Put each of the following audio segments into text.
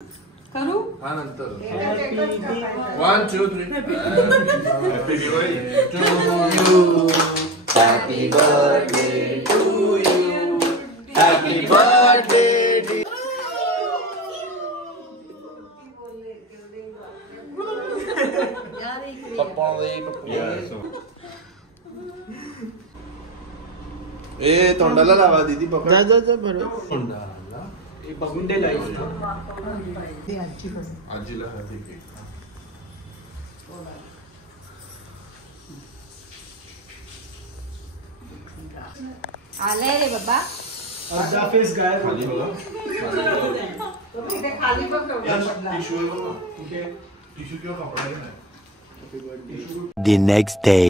करू हा नंतर 1 2 3 happy Diwali to you happy birthday to you happy birthday ए तोंडाला लावा दीदी पकड जा जा जा बरोबर तोंडाला बघून दे लाईव्ह आजीला हॅपी केक आले रे बाबा अर्धा फेस गायब खाली बघा खाली बघ टिश्यू टिश्यू किंवा कपडा आहे ना The next day.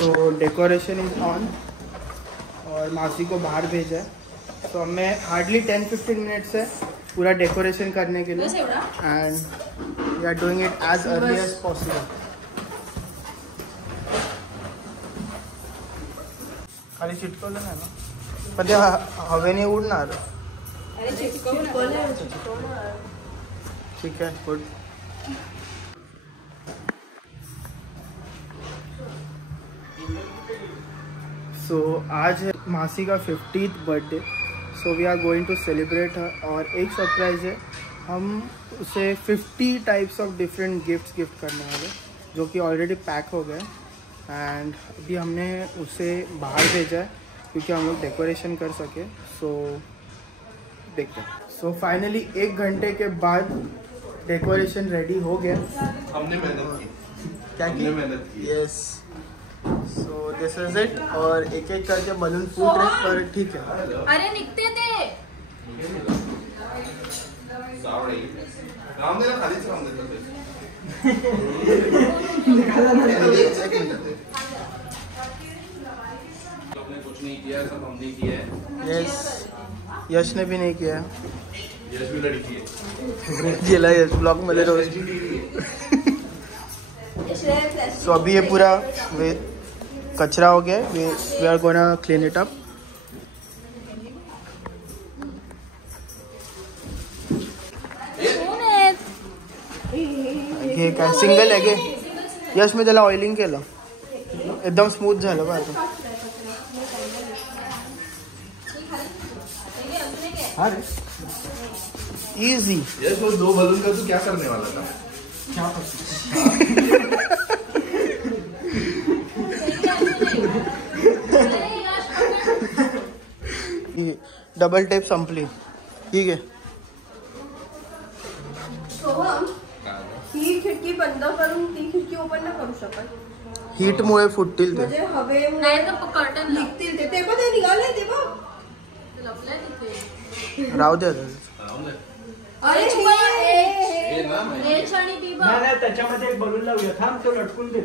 तो डेकोरेशन इज ऑन और मासी को बाहर भेजा है तो हमें हार्डली 10-15 मिनट्स है पूरा डेकोरेशन करने के लिए and we are doing it as early as possible. खाली चिटकवलं नाही ना पण ते हवेने उडणार. ठीक है गुड. सो आज है मासी का 50th birthday so we are going to celebrate her. और एक सरप्राइज़ है हम उसे 50 टाइप्स ऑफ डिफरेंट गिफ्ट करने वाले जो कि ऑलरेडी पैक हो गए एंड अभी हमने उसे बाहर भेजा है क्योंकि हम लोग डेकोरेशन कर सके. सो देखते हैं. सो फाइनली 1 घंटे के बाद डेकोरेशन रेडी हो गया. हमने मेहनत की. क्या की? हमने मेहनत की. Yes. So this is it. और एक एक करके बलून फूट रहे पर ठीक है. अरे निघते ते राम दे ना खालीच राम देतात आपने कुछ नहीं किया सब हमने किया है. यस. यश ने भी नहीं किया. यश भी लड़की है. गेला यश ब्लॉग मध्ये रोज. सो अभी ये पूरा कचरा हो गया. We are gonna clean it up. हे काय सिंगल आहे गे. यश मी त्याला ऑइलिंग केलं एकदम स्मूथ झालं बा आता. इजी. यश वो 2 बलून का तू क्या करने वाला था? डबल टेप संपली. ठीक आहे. ही खिडकी बंद करून ती खिडकी ओपन नाही करू शकत. हीटमुळे फुटतील ते. म्हणजे हवेमुळे कर्टन निघतील ते पण ते निघाले ते बघ. राहू दे आता. अरे नाही त्याच्यामध्ये एक बलून लावूया. थांब तो लटकून दे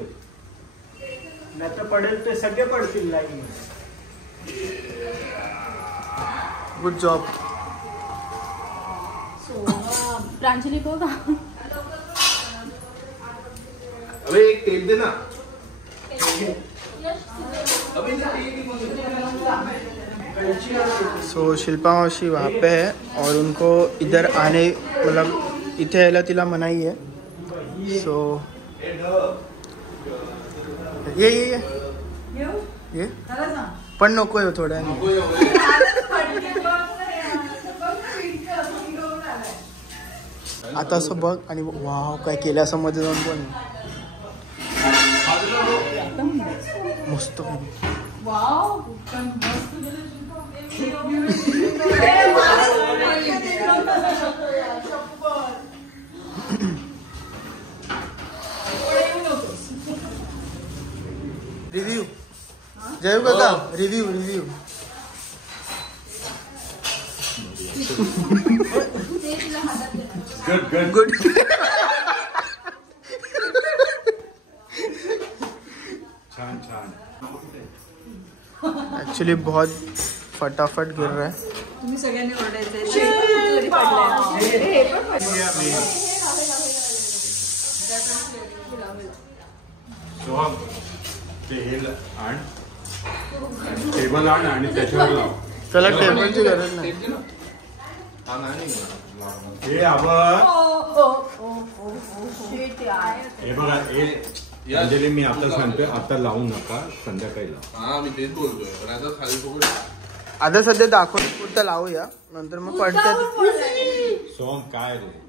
नाही तर पडेल ते सगळे पडतील लाईन. Good job. प्रांजली को का अबे एक टेप देना. अबे सो शिल्पा मौसी वहाँ पे है और उनको इधर आने मतलब इथे यायला तिला मनाई है. सो ये पण नको आहे थोड्या. आता असं बघ आणि वाव काय केलं असं मध्ये जाऊन पण मस्त. रिव्ह्यू जय काका. Review good. छान छान. एक्चुअली बहुत फटाफट गिर रहा है. तुम्ही सगळ्यांनी ओरडायचंय. सोहम ते हे आण टेबल आण आणि त्याच्यावर लाव. त्याला टेबलची गरज नाही. हे हे बघा अंजली मी आता सांगतोय आता लावू नका संध्याकाळी लाव. मी तेच बोलतोय खाली आता सध्या दाखवून पुरतं लावूया नंतर मग पडतात. सोहम काय रे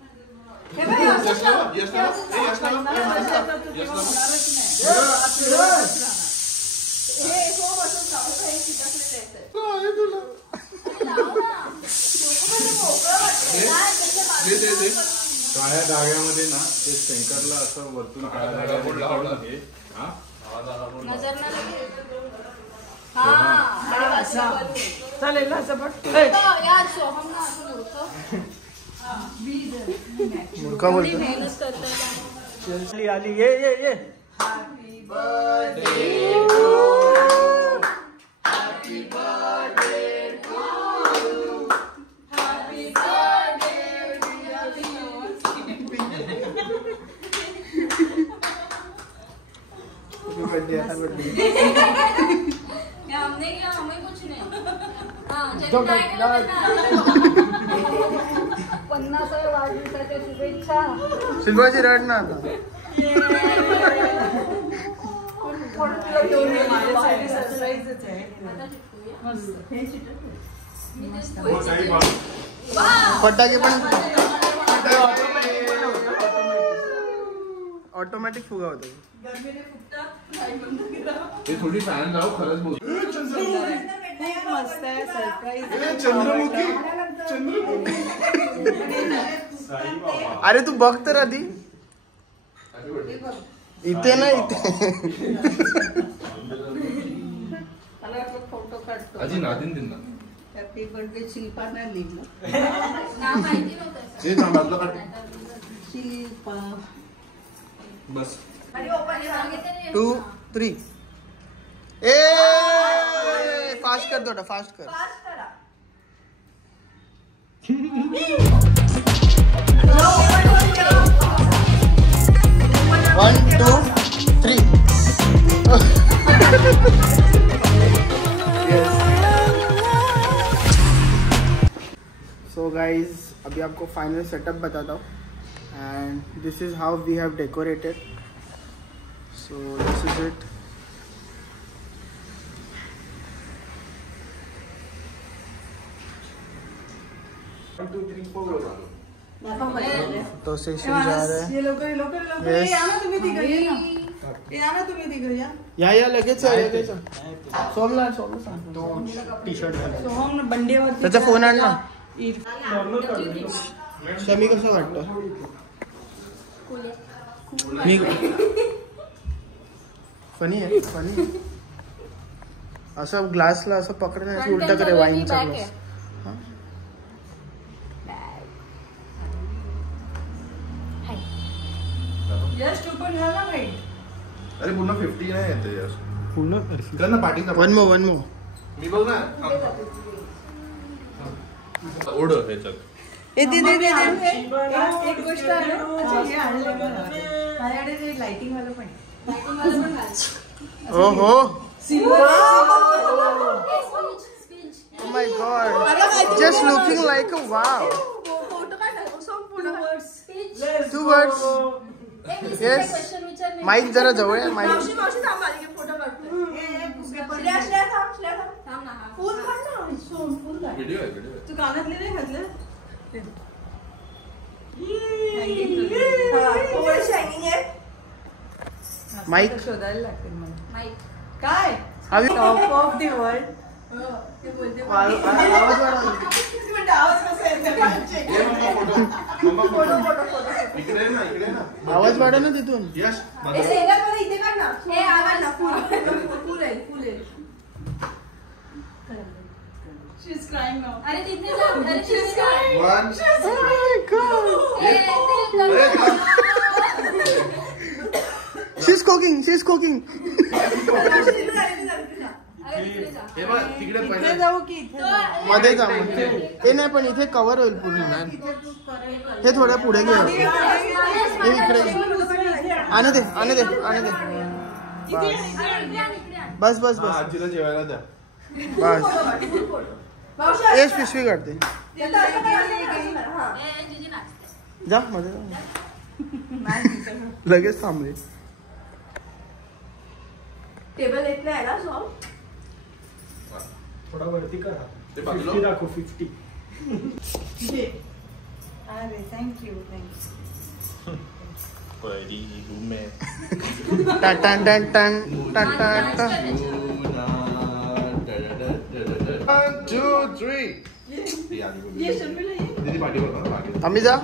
काळ्या धाग्यामध्ये ना ते सेंटरला असं वरतून काळ्या धाग्यामध्ये चालेल असं पण मूर्खा बोलतो. आली ये ये ये. हमने किया हमें कुछ नहीं. पन्नासाव्या वाढदिवसाच्या शुभेच्छा. शिल्पाची रड ना आता. फटाके पण ऑटोमॅटिक फुगा होतो. हे थोडी फॅन लाव खरंच बोल. मस्त आहे सरप्राईज. अरे तू बघ तर आधी इथे ना इथे. फोटो काढतो. आजी नादिन दिन ना हॅपी बर्थडे शिल्पा नाही लिहिलं. नाव माहिती नव्हतं. ते थांबलं का शिल्पा. बस 2 3 ए फास्ट कर थोड़ा फास्ट कर. 1 2 3. So guys, अभी आपको फाइनल सेटअप बताता हूँ. And this is how we have decorated. So this is it. तो सेशन जा रहा है. ये लोक Yes. या ना तुम्ही तिघं या. या लगेच लगेच. सोमला सांग. तो टी शर्ट घाल. सोहम बंडेवर त्याचा फोन आण ना. शमी कसं वाटतं? मी फनी आहे फनी. असं ग्लासला असं पकडण्याचं उलटा करे वाईनचा ग्लास. यश तू पण झाला नाही. अरे पूर्ण 50 नाही येते यार. पूर्ण कर ना पार्टी. वन मोर मी बघ ना ओढ ह्याच्यात. एक गोष्ट आहे हे आणलं माझ्याकडे लाइटिंग वाला पण. ओहो Oh my god, just looking like a wow. Two words. Yes. Mic जरा जवळ आहे. माइक व्हिडिओ आहे तू कानातले नाही घातलं. माइक शोधायला लागते मला. माईक काय हवी टॉप ऑफ द वर्ल्ड. आवाज वाढव ना तिथून. यश इथे काढ ना. हे आवाज फुल आहे. She's crying now. अरे तिथे जा. अरे तिथे जा. वन Oh my god, ए, ते she's cooking. She's cooking. हे बघ तिकडे इथे पहिले जाऊ की इथे जाऊ? मध्ये जा मध्ये. हे नाही पण इथे कव्हर होईल पूर्ण. हे थोडं पुढे घे. हे इकडे आणे दे. बस बस बस आजीला जेवायला द्या. बस. एस पिशवी काढते. जा मध्ये जा. लगेच थांबले. टेबल येत नाही ना सॉ थोडा वरती करा. ते बाजूला. 50 दाखव 50. अरे थँक्यू पहिली रूम आहे. टन टन टन टन टन टन टन. 1 2 3 दीदी पाठी बघा. आम्ही जा.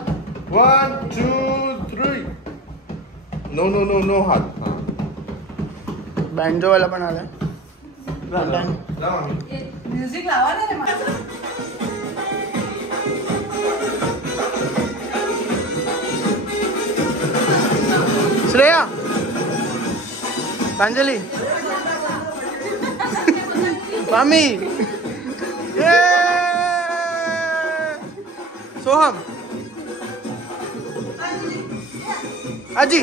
1 2 3 नो नो नो नो हात. बँजो वाला पण आलाय. म्युझिक लावा ना रे मला. श्रेया प्रांजली मामी सोहम आजी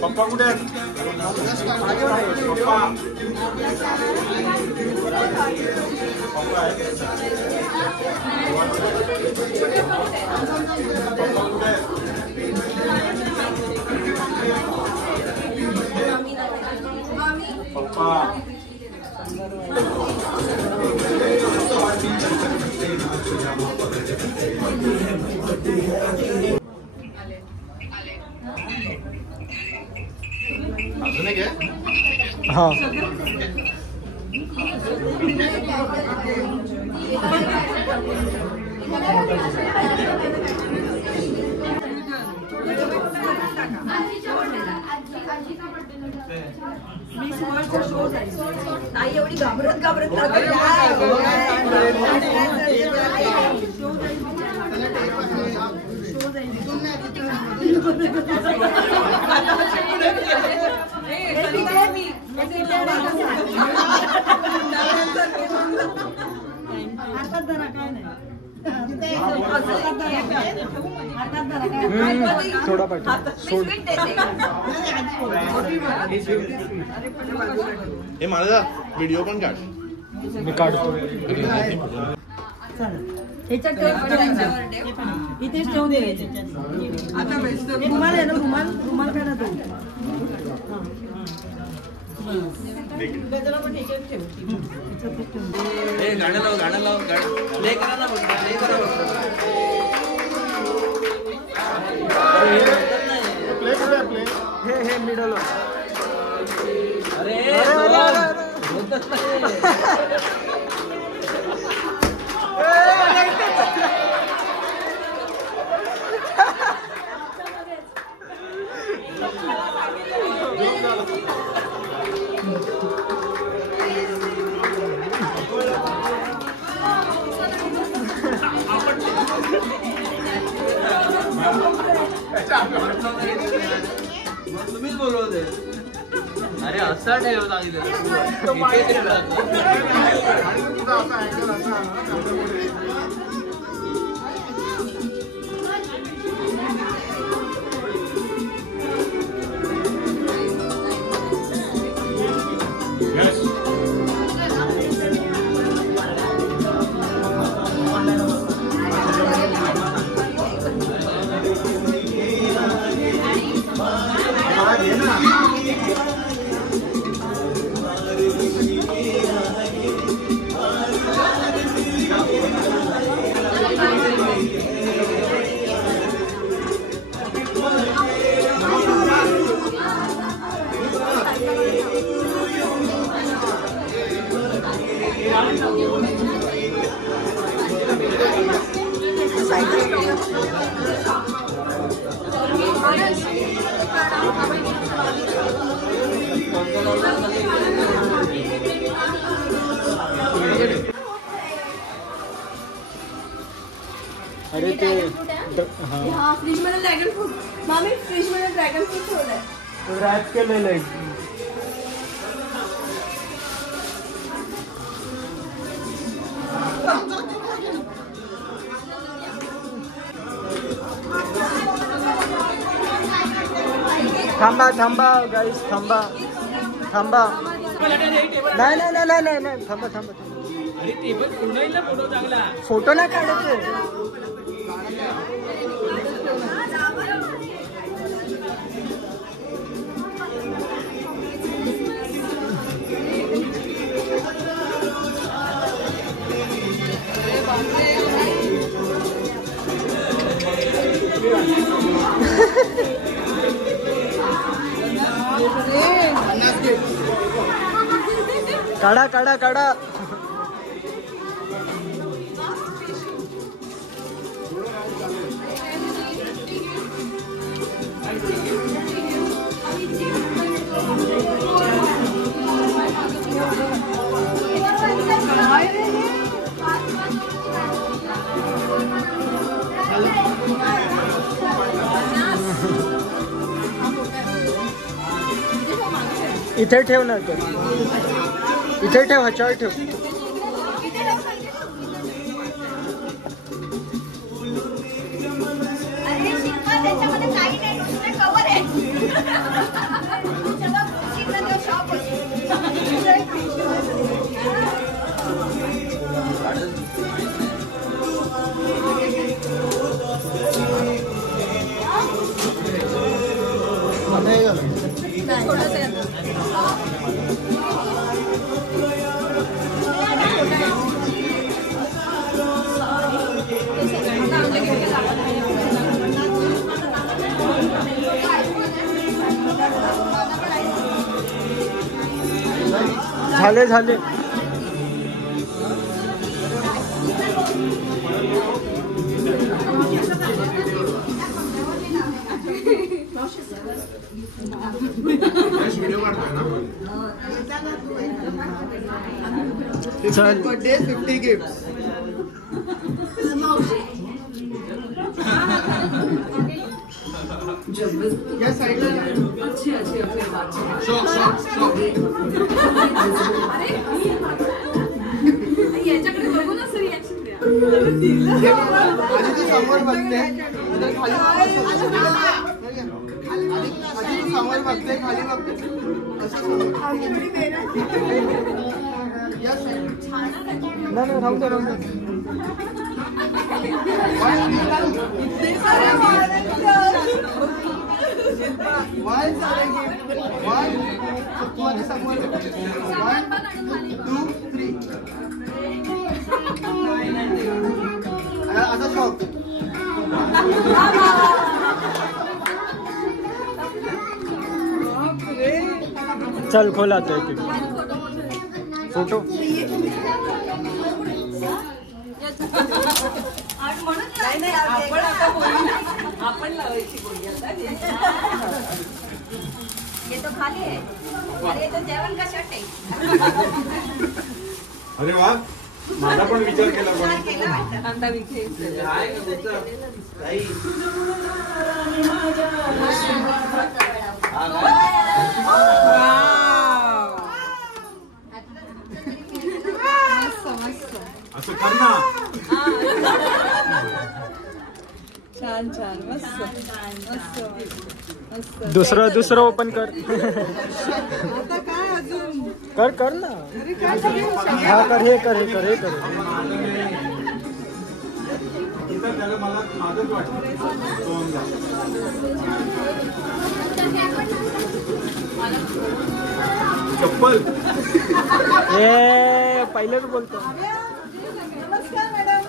पप्पा कुठे आहेत? पप्पा अजून एक आहे. हाँ नाही एवढी घाबरत थोड़ा पाठव. हे मला व्हिडिओ पण काढ. मी काढतो. इथेच ठेवून दे. आता रुमाल आहे ना रुमाल काढा तो. गाणं लाव प्ले करा ना बघ. प्ले हे मिडल. अरे तुम्हीच बोलवते. अरे असा ठेव सांगितलं. ते हा फ्रीज मध्ये ड्रॅगन फ्रूट. मामी फ्रीज मध्ये ड्रॅगन फ्रूट ठेवलाय. रॅप केलेलं आहे. थांबा थांबा गाईस, थांबा थांबा. नाही नाही नाही नाही नाही नाही, थांबा थांबा. फोटो नाही काढायचे. काढा काढा काढा. इथे ठेव ना, तर इथे ठेव, ह्याच्यावर ठेव. त्याच्यामध्ये काही नाही, नुसते कवर आहे. झाले झाले. चल. Birthday 50 gift. या साइडला अच्छी अच्छी याच्याकडे बघून असं रिॲक्शन द्या. आधी तू समोर बघते, समोर बघते, खाली बघते. नाही नाही, राहून दे राहून दे. समोर 1, 2, 3. आता शॉप. चल खोला तो एक एक फोटो. आपण लावायची बोली आता. ये तो खाली है, अरे तो जेवण कशात आहे. अरे वा, माझा पण विचार केला कोणी. कांदा विखे असं कर ना. छान छान, मस्त मस्त. दुसरं ओपन कर. आता काय अजून कर कर ना. हा कर, हे कर, हे कर, हे कर. त्याला मला माझंच वाटतं. चप्पल. हे पहिलेच बोलतो. नमस्कार मॅडम.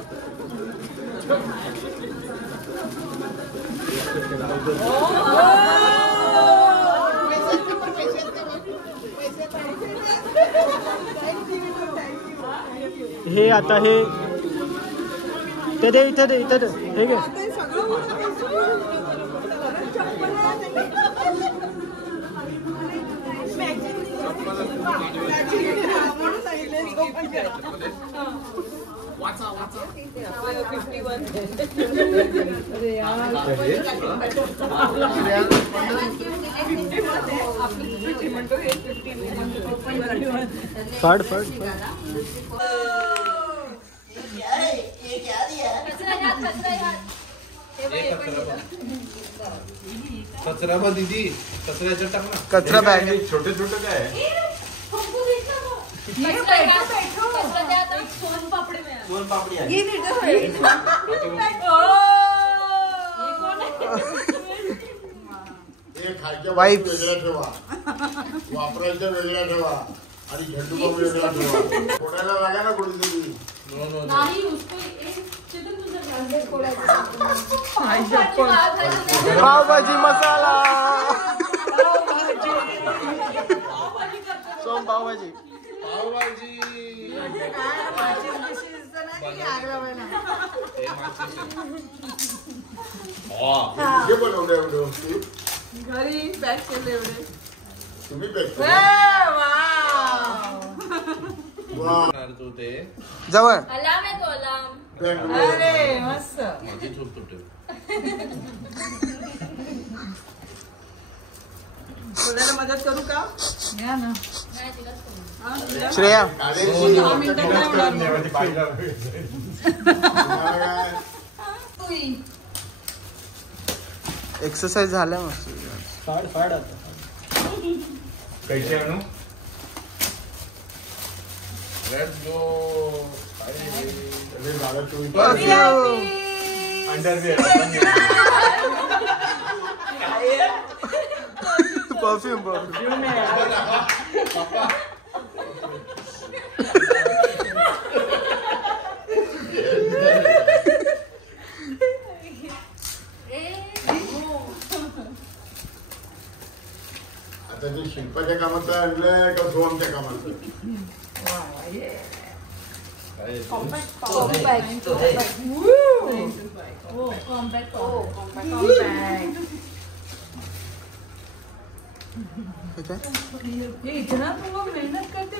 हे आता हे ते दे, इथे दे, इथे दे. हे घे. फट कचरा बा दीदी कचऱ्याच्या टाक ना. कचरा बॅग छोटे छोटे काय वाईप्स वेगळ्या ठेवा, वापरायच्या वेगळ्या ठेवा आणि झेंडू बाम वेगळा ठेवा. फोडायला लागा ना कुठेतरी. नाही उसको एक चिकन तुझा पावभाजी मसाला सोम पावभाजी पावभाजी हे बनवलं एवढं घरी पॅक केले एवढे. तुम्ही पॅक तू ते जवळ अलार्म आहे तो अलार्म. अरे मस्त. माझी झोप तुटेल. बोलायला मदत करू का? या ना. नाही तिलाच करू. श्रेया एक्सरसाइज झाल्या मस्त. फाड आता कैसे आणू लेट्स गो. अरे झालं 24. परफ्यूम आता ते शिल्पाच्या कामाचं आणलंय का सोहमच्या कामाचं? इतना तुम मेहनत करते